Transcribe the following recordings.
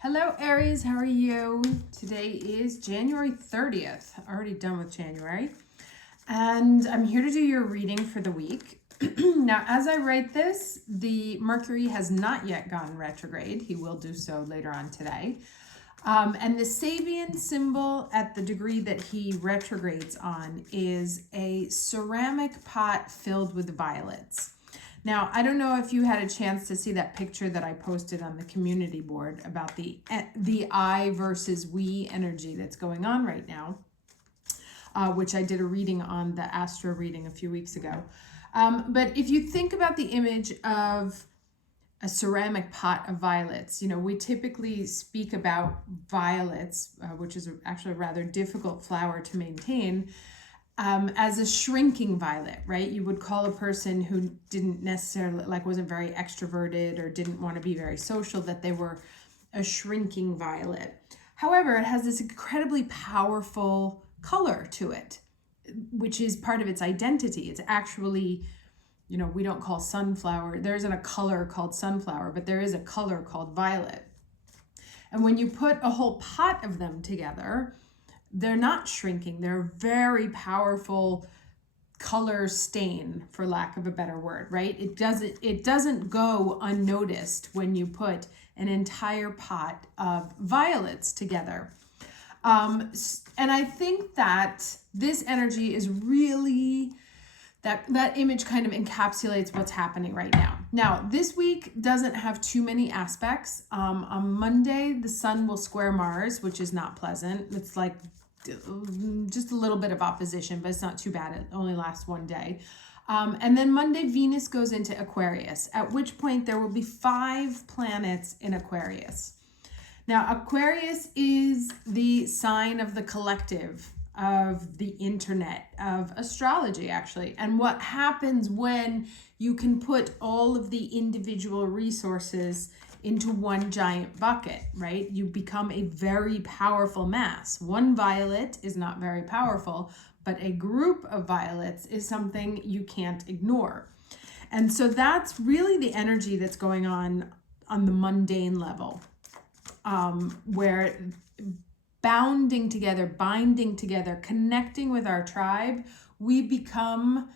Hello Aries, how are you? Today is January 30th, already done with January, and I'm here to do your reading for the week. Now, as I write this, the Mercury has not yet gone retrograde. He will do so later on today. And the Sabian symbol at the degree that he retrogrades on is a ceramic pot filled with violets. Now, I don't know if you had a chance to see that picture that I posted on the community board about the I versus we energy that's going on right now, which I did a reading on the Astro reading a few weeks ago. But if you think about the image of a ceramic pot of violets, you know, we typically speak about violets, which is actually a rather difficult flower to maintain, as a shrinking violet, right? You would call a person who didn't necessarily, wasn't very extroverted or didn't want to be very social, that they were a shrinking violet. However, it has this incredibly powerful color to it, which is part of its identity. It's actually, you know, we don't call sunflower, there isn't a color called sunflower, but there is a color called violet. And when you put a whole pot of them together, they're not shrinking. They're a very powerful color stain, for lack of a better word, right? It doesn't go unnoticed when you put an entire pot of violets together. And I think that this energy is really, that image kind of encapsulates what's happening right now. Now, this week doesn't have too many aspects. On Monday, the sun will square Mars, which is not pleasant. It's like just a little bit of opposition, but it's not too bad. It only lasts one day. And then Monday, Venus goes into Aquarius, at which point there will be 5 planets in Aquarius. Now, Aquarius is the sign of the collective, of the internet, of astrology, actually. And what happens when you can put all of the individual resources into one giant bucket, right? You become a very powerful mass. One violet is not very powerful, but a group of violets is something you can't ignore. And so that's really the energy that's going on the mundane level, where binding together, connecting with our tribe, we become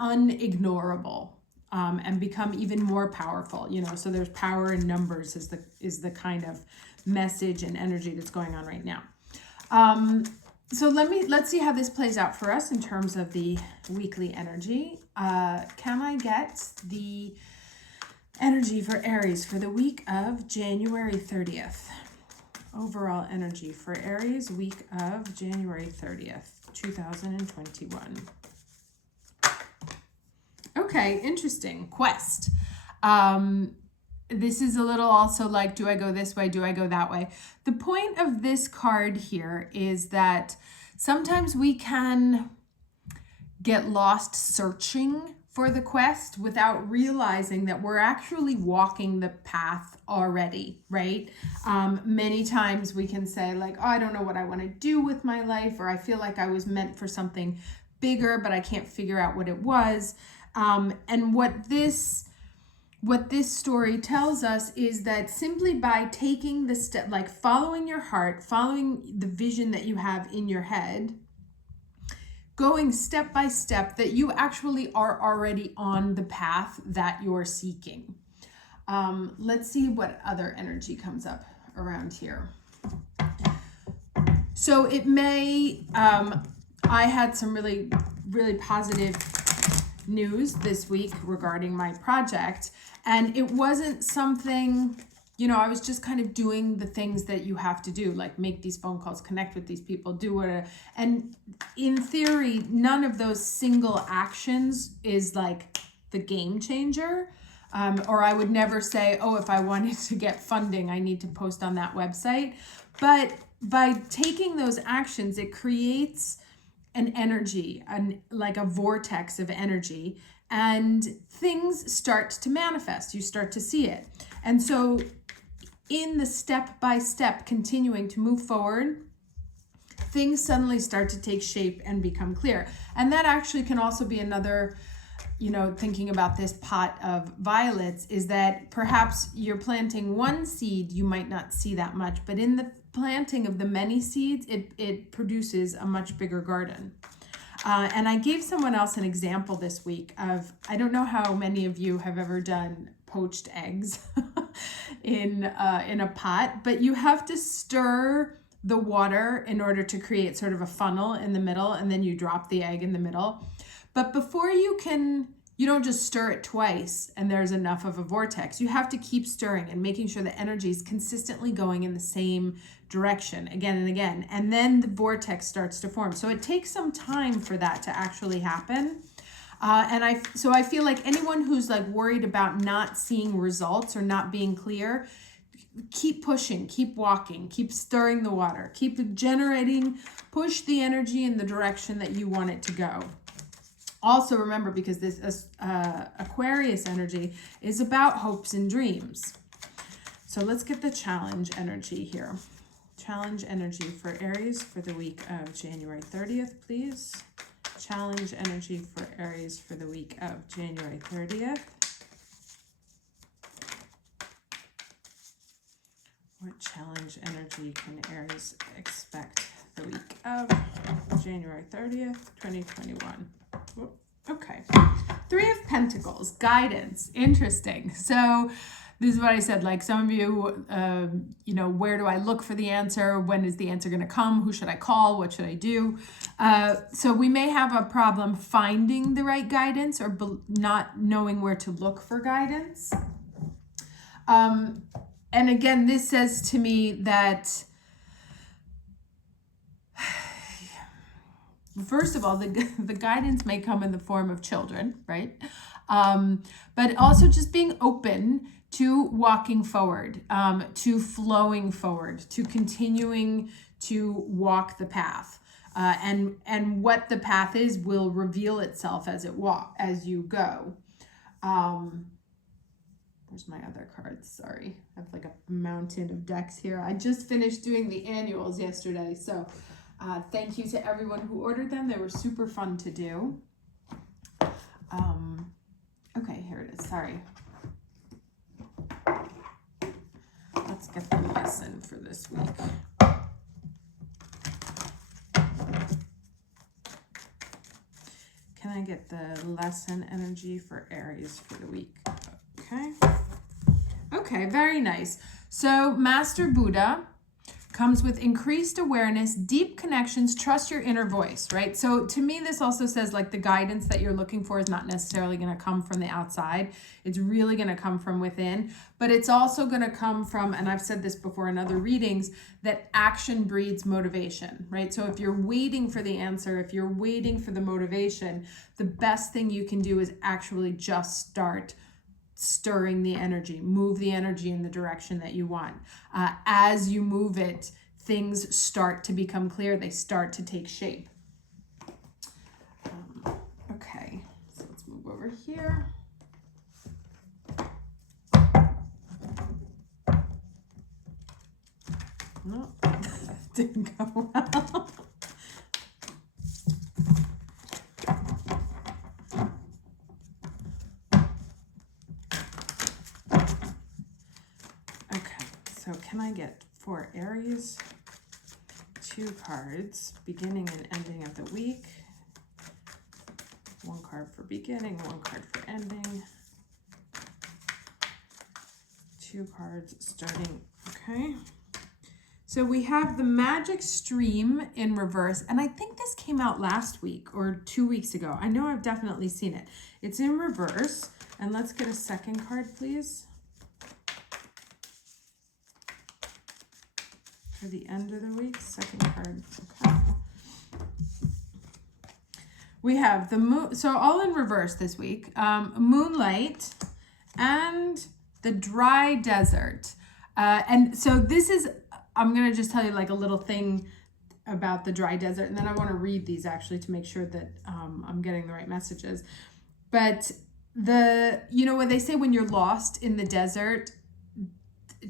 unignorable. And become even more powerful, you know. So there's power in numbers is the kind of message and energy that's going on right now. So let's see how this plays out for us in terms of the weekly energy. Can I get the energy for Aries for the week of January 30th? Overall energy for Aries, week of January 30th, 2021. Okay, interesting. Quest. This is a little also like, do I go this way? Do I go that way? The point of this card here is that sometimes we can get lost searching for the quest without realizing that we're actually walking the path already, right? Many times we can say like, oh, I don't know what I want to do with my life, or I feel like I was meant for something bigger, but I can't figure out what it was. And what this story tells us is that simply by taking the step, like following your heart, following the vision that you have in your head, going step by step, that you actually are already on the path that you're seeking. Let's see what other energy comes up around here. So it may, I had some really, really positive news this week regarding my project, and it wasn't something, you know, I was just kind of doing the things that you have to do, like make these phone calls, connect with these people, do whatever. And in theory, none of those single actions is like the game changer. Or I would never say, oh, if I wanted to get funding, I need to post on that website. But by taking those actions, it creates an energy, like a vortex of energy, and things start to manifest. You start to see it. And so in the step-by-step continuing to move forward, things suddenly start to take shape and become clear. And that actually can also be another thinking about this pot of violets is that perhaps you're planting one seed, you might not see that much, but in the planting of the many seeds, it produces a much bigger garden. And I gave someone else an example this week of, I don't know how many of you have ever done poached eggs in a pot, but you have to stir the water in order to create sort of a funnel in the middle, and then you drop the egg in the middle. But before you don't just stir it twice and there's enough of a vortex. You have to keep stirring and making sure the energy is consistently going in the same direction again and again. And then the vortex starts to form. So it takes some time for that to actually happen. So I feel like anyone who's like worried about not seeing results or not being clear, keep pushing, keep walking, keep stirring the water, keep generating, push the energy in the direction that you want it to go. Also remember, because this Aquarius energy is about hopes and dreams. So let's get the challenge energy here. Challenge energy for Aries for the week of January 30th, please. Challenge energy for Aries for the week of January 30th. What challenge energy can Aries expect the week of January 30th, 2021? Okay. Three of Pentacles, guidance. Interesting. So this is what I said, like some of you, where do I look for the answer? When is the answer going to come? Who should I call? What should I do? So we may have a problem finding the right guidance or not knowing where to look for guidance. And again, this says to me that first of all, the guidance may come in the form of children, right? But also just being open to walking forward, to flowing forward, to continuing to walk the path. And what the path is will reveal itself as you go. Where's my other cards? Sorry, I have like a mountain of decks here. I just finished doing the annuals yesterday, so thank you to everyone who ordered them. They were super fun to do. Okay, here it is. Sorry. Let's get the lesson for this week. Can I get the lesson energy for Aries for the week? Okay. Okay, very nice. So Master Buddha comes with increased awareness, deep connections, trust your inner voice, right? So to me, this also says like the guidance that you're looking for is not necessarily going to come from the outside. It's really going to come from within, but it's also going to come from, and I've said this before in other readings, that action breeds motivation, right? So if you're waiting for the answer, if you're waiting for the motivation, the best thing you can do is actually just start stirring the energy, move the energy in the direction that you want. As you move it, things start to become clear. They start to take shape. Okay, so let's move over here. No, didn't go well. So can I get for Aries 2 cards, beginning and ending of the week? 1 card for beginning, 1 card for ending. 2 cards starting, okay. So we have the Magic Stream in reverse, and I think this came out last week or 2 weeks ago. I know I've definitely seen it. It's in reverse, and let's get a second card, please. For the end of the week, second card. Okay. We have the moon, so all in reverse this week. Moonlight and the dry desert. And so this is, I'm going to just tell you like a little thing about the dry desert, and then I want to read these actually to make sure that I'm getting the right messages. But when they say when you're lost in the desert,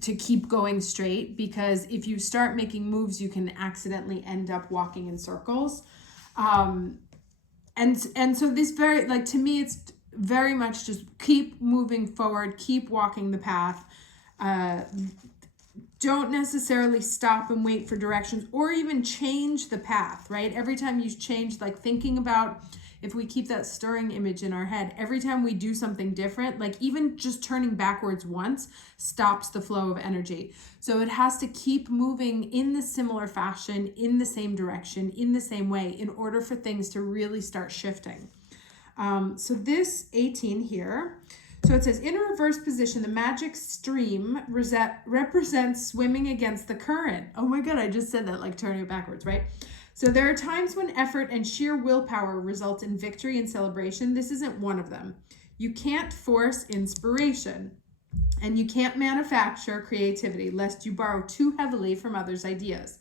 to keep going straight, because if you start making moves, you can accidentally end up walking in circles. And so this very, like, to me, it's very much just keep moving forward, keep walking the path. Don't necessarily stop and wait for directions or even change the path, right? Every time you change, like thinking about, if we keep that stirring image in our head, every time we do something different, like even just turning backwards once stops the flow of energy. So it has to keep moving in the similar fashion, in the same direction, in the same way, in order for things to really start shifting. So this 18 here, so it says, in a reverse position, the magic stream represents swimming against the current. Oh my God, I just said that, like turning it backwards, right? So there are times when effort and sheer willpower result in victory and celebration. This isn't one of them. You can't force inspiration, and you can't manufacture creativity lest you borrow too heavily from others' ideas.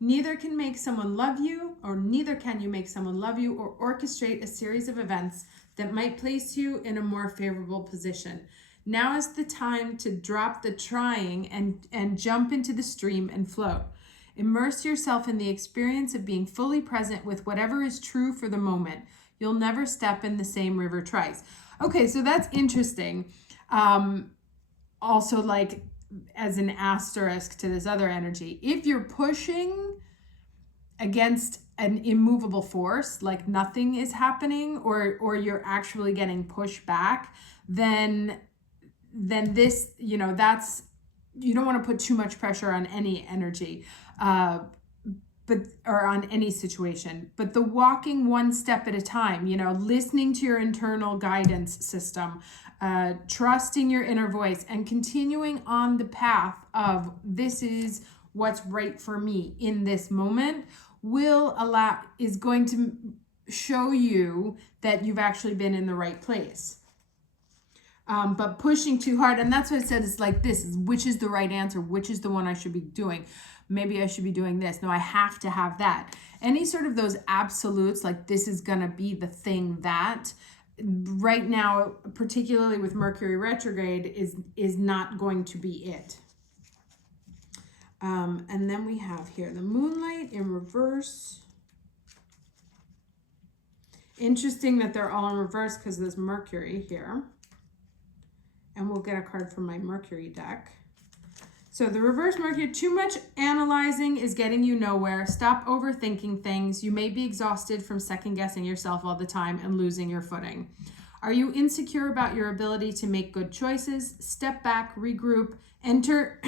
Neither can you make someone love you or orchestrate a series of events that might place you in a more favorable position. Now is the time to drop the trying and jump into the stream and float. Immerse yourself in the experience of being fully present with whatever is true for the moment. You'll never step in the same river twice. Okay, so that's interesting. Also, like, as an asterisk to this other energy, if you're pushing against an immovable force, like nothing is happening, or you're actually getting pushed back, then this, that's, you don't want to put too much pressure on any energy, or on any situation. But the walking one step at a time, listening to your internal guidance system, trusting your inner voice, and continuing on the path of this is what's right for me in this moment, is going to show you that you've actually been in the right place. But pushing too hard, and that's what I said, it's like this, which is the right answer, which is the one I should be doing. Maybe I should be doing this. No, I have to have that. Any sort of those absolutes, like this is gonna be the thing that, right now, particularly with Mercury retrograde, is not going to be it. And then we have here the moonlight in reverse. Interesting that they're all in reverse because there's Mercury here. And we'll get a card from my Mercury deck. So the reverse Mercury, too much analyzing is getting you nowhere. Stop overthinking things. You may be exhausted from second guessing yourself all the time and losing your footing. Are you insecure about your ability to make good choices? Step back, regroup, enter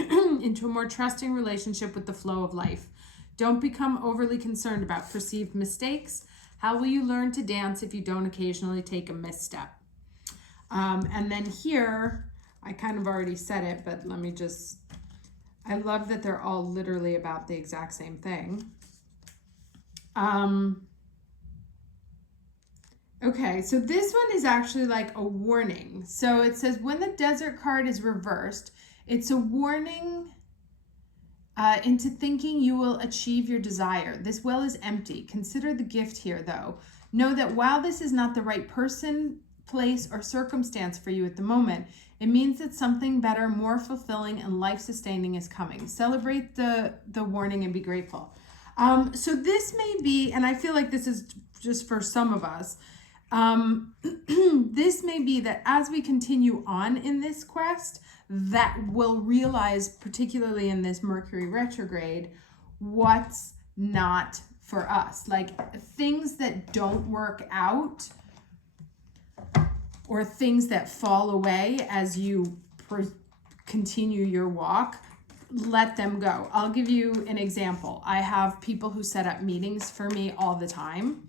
into a more trusting relationship with the flow of life. Don't become overly concerned about perceived mistakes. How will you learn to dance if you don't occasionally take a misstep? And then here, I kind of already said it, but let me just, I love that they're all literally about the exact same thing. Okay, so this one is actually like a warning. So it says, when the desert card is reversed, it's a warning into thinking you will achieve your desire. This well is empty. Consider the gift here, though. Know that while this is not the right person, place, or circumstance for you at the moment, it means that something better, more fulfilling, and life-sustaining is coming. Celebrate the warning and be grateful. So this may be, and I feel like this is just for some of us, this may be that as we continue on in this quest, that we'll realize, particularly in this Mercury retrograde, what's not for us. Like things that don't work out, or things that fall away as you continue your walk, let them go. I'll give you an example. I have people who set up meetings for me all the time.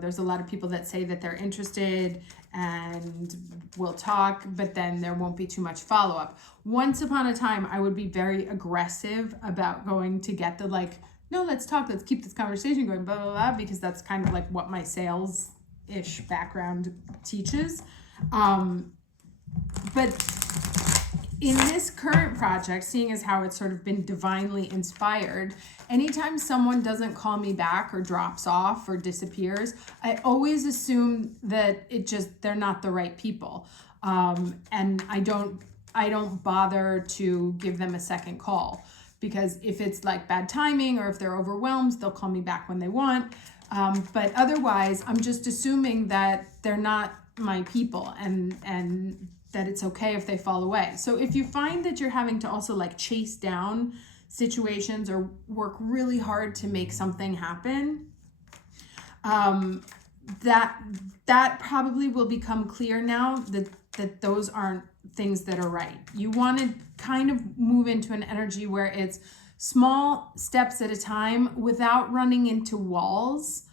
There's a lot of people that say that they're interested and we'll talk, but then there won't be too much follow-up. Once upon a time, I would be very aggressive about going to get the no, let's talk, let's keep this conversation going, blah, blah, blah, because that's kind of like what my sales-ish background teaches. But in this current project, seeing as how it's sort of been divinely inspired, anytime someone doesn't call me back or drops off or disappears, I always assume that they're not the right people. And I don't bother to give them a second call, because if it's like bad timing or if they're overwhelmed, they'll call me back when they want. But otherwise, I'm just assuming that they're not my people, and that it's okay if they fall away. So if you find that you're having to also like chase down situations or work really hard to make something happen, that probably will become clear now that those aren't things that are right. You want to kind of move into an energy where it's small steps at a time without running into walls,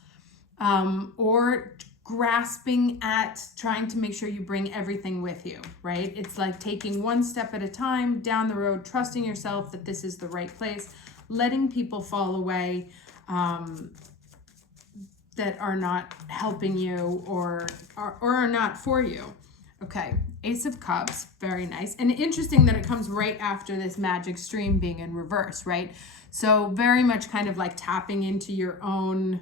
or grasping at trying to make sure you bring everything with you, right? It's like taking one step at a time down the road, trusting yourself that this is the right place, letting people fall away that are not helping you or are not for you. Okay, Ace of Cups, very nice. And interesting that it comes right after this magic stream being in reverse, right? So very much kind of like tapping into your own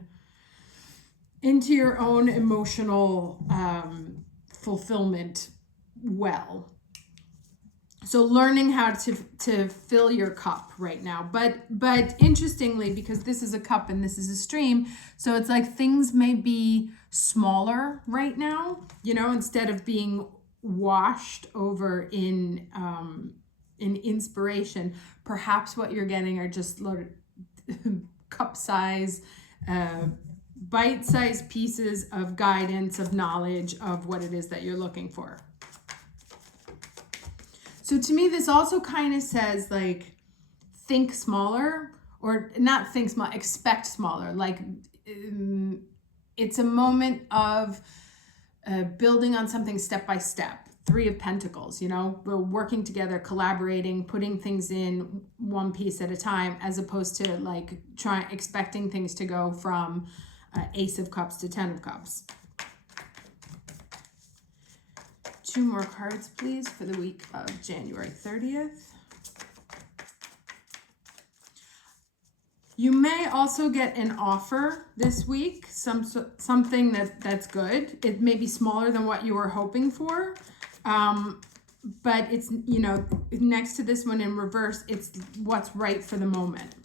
emotional fulfillment well. So learning how to fill your cup right now. But interestingly, because this is a cup and this is a stream, so it's like things may be smaller right now, you know, instead of being washed over in inspiration. Perhaps what you're getting are just cup size, bite-sized pieces of guidance, of knowledge of what it is that you're looking for. So to me, this also kind of says like, think smaller, or not think small, expect smaller. Like it's a moment of building on something step by step. Three of Pentacles, you know, we're working together, collaborating, putting things in one piece at a time, as opposed to like expecting things to go from Ace of Cups to 10 of Cups. Two more cards, please, for the week of January 30th. You may also get an offer this week, something that's good. It may be smaller than what you were hoping for, but it's, you know, next to this one in reverse, it's what's right for the moment.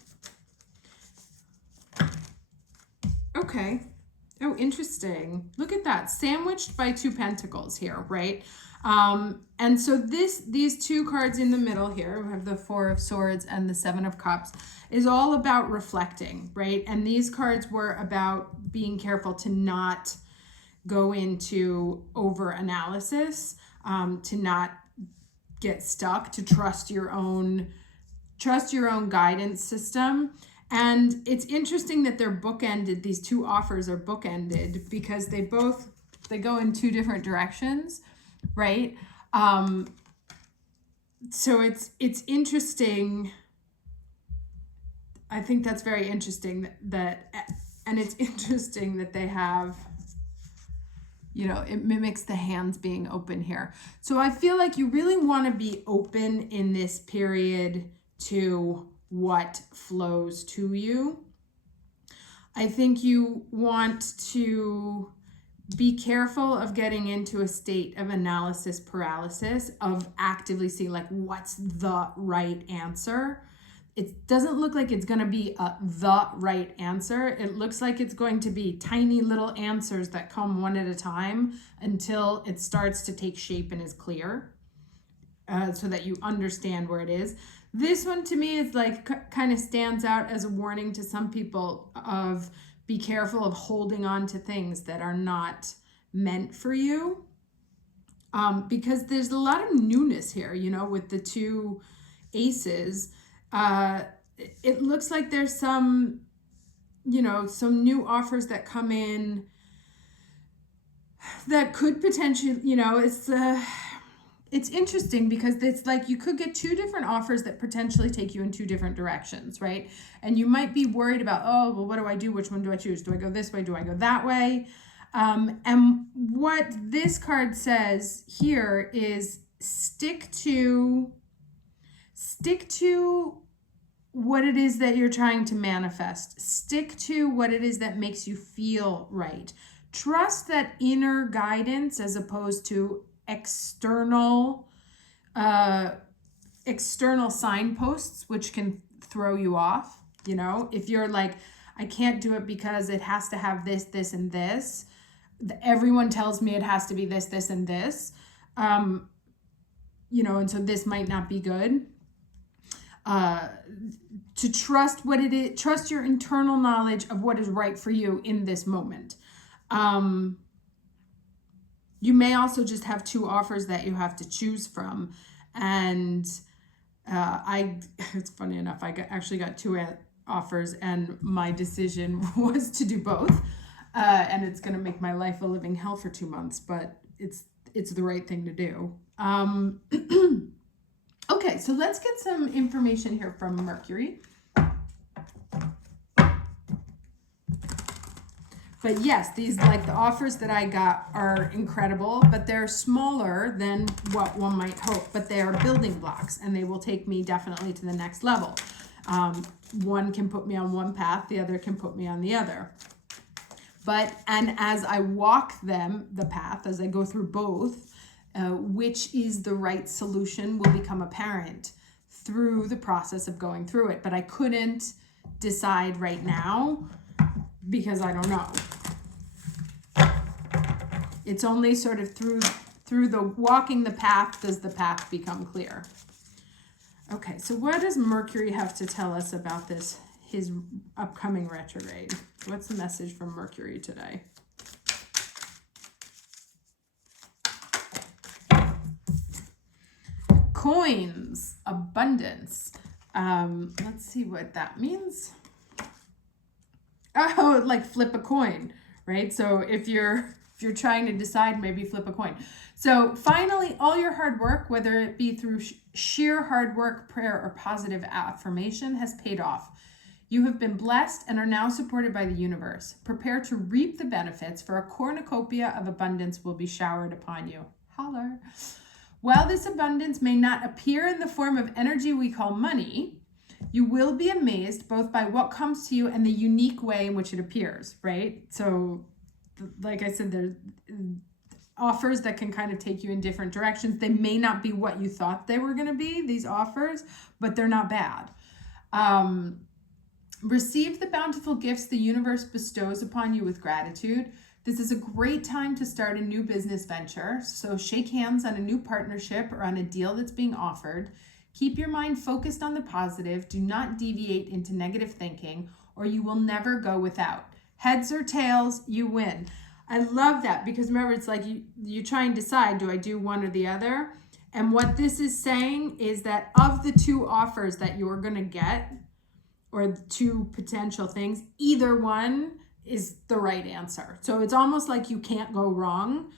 Okay. Oh, interesting. Look at that. Sandwiched by two pentacles here, right? And so these two cards in the middle here, we have the Four of Swords and the Seven of Cups, is all about reflecting, right? And these cards were about being careful to not go into over-analysis, to not get stuck, to trust your own guidance system. And it's interesting that they're bookended. These two offers are bookended because they go in two different directions, right? So it's interesting. I think that's very interesting and it's interesting that they have, you know, it mimics the hands being open here. So I feel like you really want to be open in this period to what flows to you. I think you want to be careful of getting into a state of analysis paralysis, of actively seeing like what's the right answer. It doesn't look like it's going to be the right answer. It looks like it's going to be tiny little answers that come one at a time until it starts to take shape and is clear, so that you understand where it is. This one to me is like kind of stands out as a warning to some people of be careful of holding on to things that are not meant for you, because there's a lot of newness here, you know, with the two aces. It looks like there's some, you know, some new offers that come in that could potentially, you know, it's interesting because it's like you could get two different offers that potentially take you in two different directions, right? And you might be worried about, oh, well, what do I do? Which one do I choose? Do I go this way? Do I go that way? And what this card says here is stick to what it is that you're trying to manifest. Stick to what it is that makes you feel right. Trust that inner guidance as opposed to external signposts, which can throw you off. You know, if you're like, I can't do it because it has to have this, this, and this. Everyone tells me it has to be this, this, and this. You know, and so this might not be good. To trust what it is, trust your internal knowledge of what is right for you in this moment. You may also just have 2 offers that you have to choose from. And it's funny enough, I actually got 2 offers, and my decision was to do both. And it's going to make my life a living hell for 2 months, but it's the right thing to do. Okay, so let's get some information here from Mercury. But yes, these, like, the offers that I got are incredible, but they're smaller than what one might hope. But they are building blocks, and they will take me definitely to the next level. One can put me on one path, the other can put me on the other. And as I walk the path, as I go through both, which is the right solution will become apparent through the process of going through it. But I couldn't decide right now because I don't know. It's only sort of through the walking the path does the path become clear. Okay, so what does Mercury have to tell us about his upcoming retrograde? What's the message from Mercury today? Coins, abundance. Let's see what that means. Oh, like flip a coin, right? So if you're trying to decide, maybe flip a coin. So finally, all your hard work, whether it be through sheer hard work, prayer, or positive affirmation, has paid off. You have been blessed and are now supported by the universe. Prepare to reap the benefits, for a cornucopia of abundance will be showered upon you. Holler. While this abundance may not appear in the form of energy we call money, you will be amazed both by what comes to you and the unique way in which it appears, right? So, like I said, there's offers that can kind of take you in different directions. They may not be what you thought they were going to be, these offers, but they're not bad. Receive the bountiful gifts the universe bestows upon you with gratitude. This is a great time to start a new business venture, so shake hands on a new partnership or on a deal that's being offered. Keep your mind focused on the positive. Do not deviate into negative thinking, or you will never go without. Heads or tails, you win. I love that, because remember, it's like you try and decide, do I do one or the other? And what this is saying is that of the 2 offers that you're going to get, or the 2 potential things, either one is the right answer. So it's almost like you can't go wrong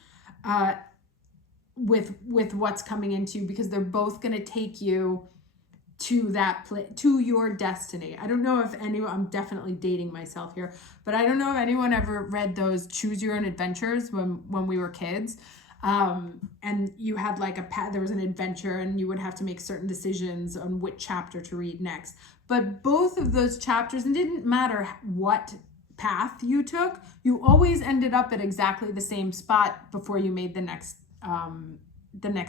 with what's coming into you, because they're both going to take you to that to your destiny. I don't know if anyone, I'm definitely dating myself here, but I don't know if anyone ever read those Choose Your Own Adventures when we were kids. And you had like there was an adventure, and you would have to make certain decisions on which chapter to read next. But both of those chapters, it didn't matter what path you took, you always ended up at exactly the same spot before you made the next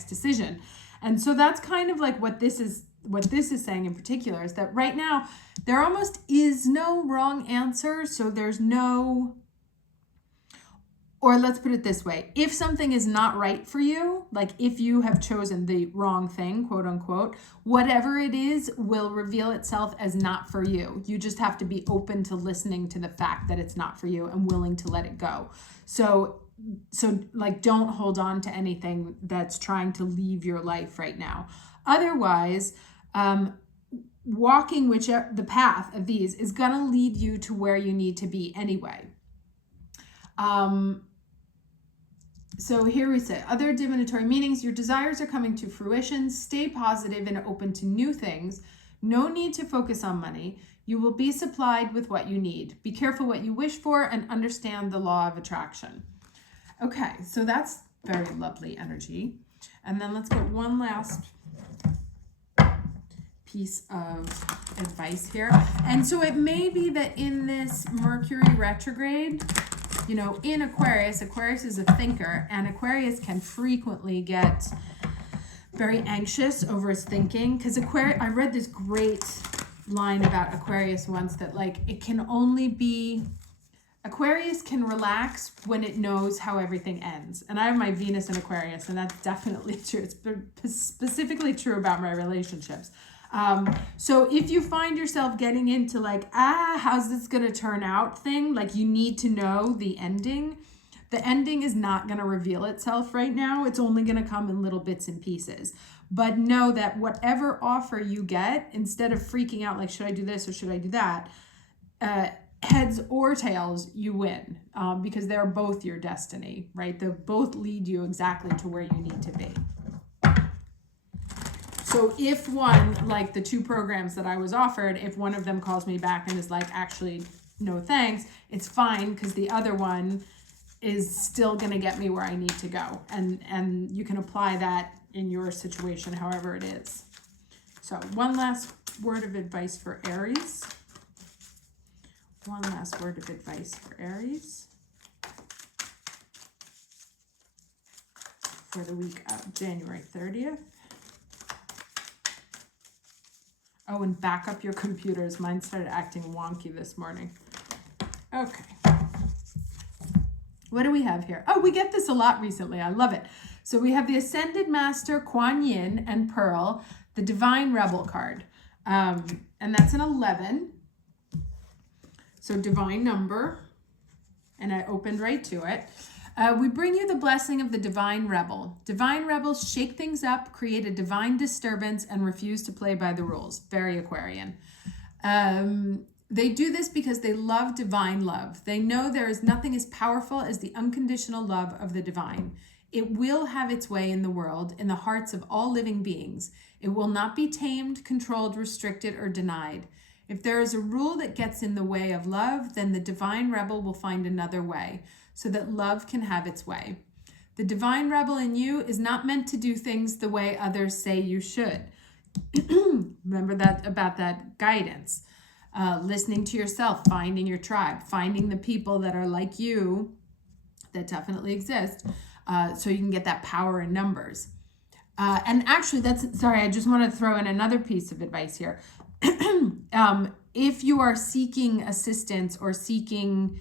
decision. And so that's kind of like what this is saying in particular, is that right now there almost is no wrong answer. So there's no, or let's put it this way, if something is not right for you, like if you have chosen the wrong thing, quote unquote, whatever it is will reveal itself as not for you. You just have to be open to listening to the fact that it's not for you and willing to let it go. So like, don't hold on to anything that's trying to leave your life right now. Otherwise, walking the path of these is going to lead you to where you need to be anyway. So here we say, other divinatory meanings, your desires are coming to fruition. Stay positive and open to new things. No need to focus on money. You will be supplied with what you need. Be careful what you wish for and understand the law of attraction. Okay, so that's very lovely energy. And then let's get one last piece of advice here. And so it may be that in this Mercury retrograde, in Aquarius is a thinker, and Aquarius can frequently get very anxious over his thinking, because I read this great line about Aquarius once that like it can only be, Aquarius can relax when it knows how everything ends. And I have my Venus in Aquarius, and that's definitely true. It's specifically true about my relationships. So if you find yourself getting into like, how's this going to turn out thing? Like you need to know the ending. The ending is not going to reveal itself right now. It's only going to come in little bits and pieces. But know that whatever offer you get, instead of freaking out like, should I do this or should I do that? Heads or tails, you win, because they're both your destiny, right? They both lead you exactly to where you need to be. So if one, like the 2 programs that I was offered, if one of them calls me back and is like, actually, no thanks, it's fine, because the other one is still going to get me where I need to go. And you can apply that in your situation, however it is. So one last word of advice for Aries. One last word of advice for Aries for the week of January 30th. Oh, and back up your computers. Mine started acting wonky this morning. Okay. What do we have here? Oh, we get this a lot recently. I love it. So we have the Ascended Master, Kuan Yin, and Pearl, the Divine Rebel card. And that's an 11. So divine number. And I opened right to it. We bring you the blessing of the Divine Rebel. Divine Rebels shake things up, create a divine disturbance, and refuse to play by the rules. Very Aquarian. They do this because they love divine love. They know there is nothing as powerful as the unconditional love of the divine. It will have its way in the world, in the hearts of all living beings. It will not be tamed, controlled, restricted, or denied. If there is a rule that gets in the way of love, then the Divine Rebel will find another way, so that love can have its way. The Divine Rebel in you is not meant to do things the way others say you should. Remember that about that guidance. Listening to yourself, finding your tribe, finding the people that are like you, that definitely exist, so you can get that power in numbers. And actually, I just want to throw in another piece of advice here. If you are seeking assistance or seeking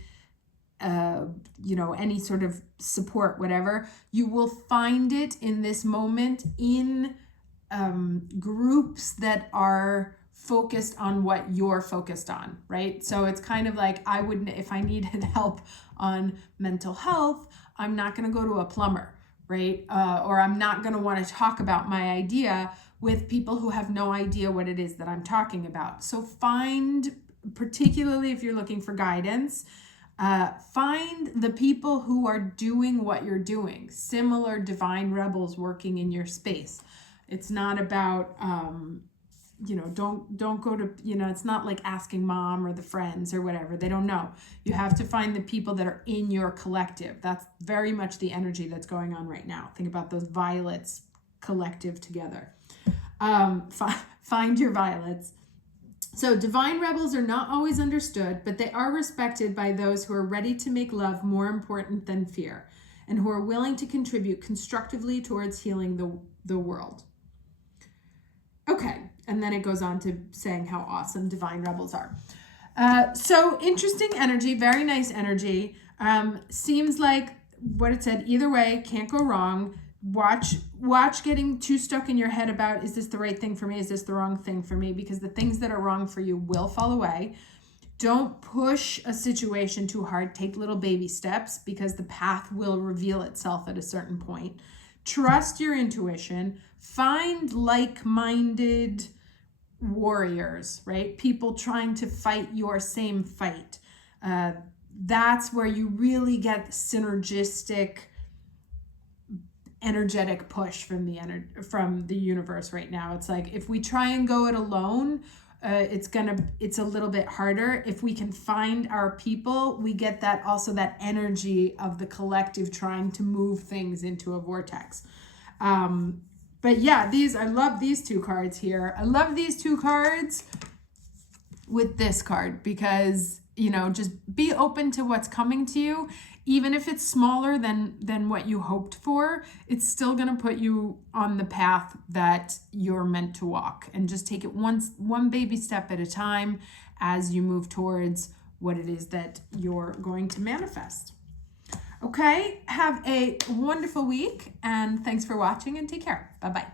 any sort of support, whatever, you will find it in this moment in groups that are focused on what you're focused on, right? So it's kind of like, if I needed help on mental health, I'm not going to go to a plumber, right? Or I'm not going to want to talk about my idea with people who have no idea what it is that I'm talking about. So find, particularly if you're looking for guidance, find the people who are doing what you're doing, similar divine rebels working in your space. It's not about, don't go to, it's not like asking mom or the friends or whatever. They don't know. You have to find the people that are in your collective. That's very much the energy that's going on right now. Think about those violets collective together. Find your violets. So divine rebels are not always understood, but they are respected by those who are ready to make love more important than fear, and who are willing to contribute constructively towards healing the world. Okay, and then it goes on to saying how awesome divine rebels are. So interesting energy, very nice energy. Seems like what it said, either way, can't go wrong. Watch getting too stuck in your head about, is this the right thing for me? Is this the wrong thing for me? Because the things that are wrong for you will fall away. Don't push a situation too hard. Take little baby steps, because the path will reveal itself at a certain point. Trust your intuition. Find like-minded warriors, right? People trying to fight your same fight. That's where you really get the synergistic, energetic push from the universe right now. It's like, if we try and go it alone, it's a little bit harder. If we can find our people, we get that energy of the collective trying to move things into a vortex. But yeah, I love these 2 cards here. I love these 2 cards with this card, because you know, just be open to what's coming to you. Even if it's smaller than what you hoped for, it's still going to put you on the path that you're meant to walk. And just take it one baby step at a time as you move towards what it is that you're going to manifest. Okay, have a wonderful week, and thanks for watching, and take care. Bye-bye.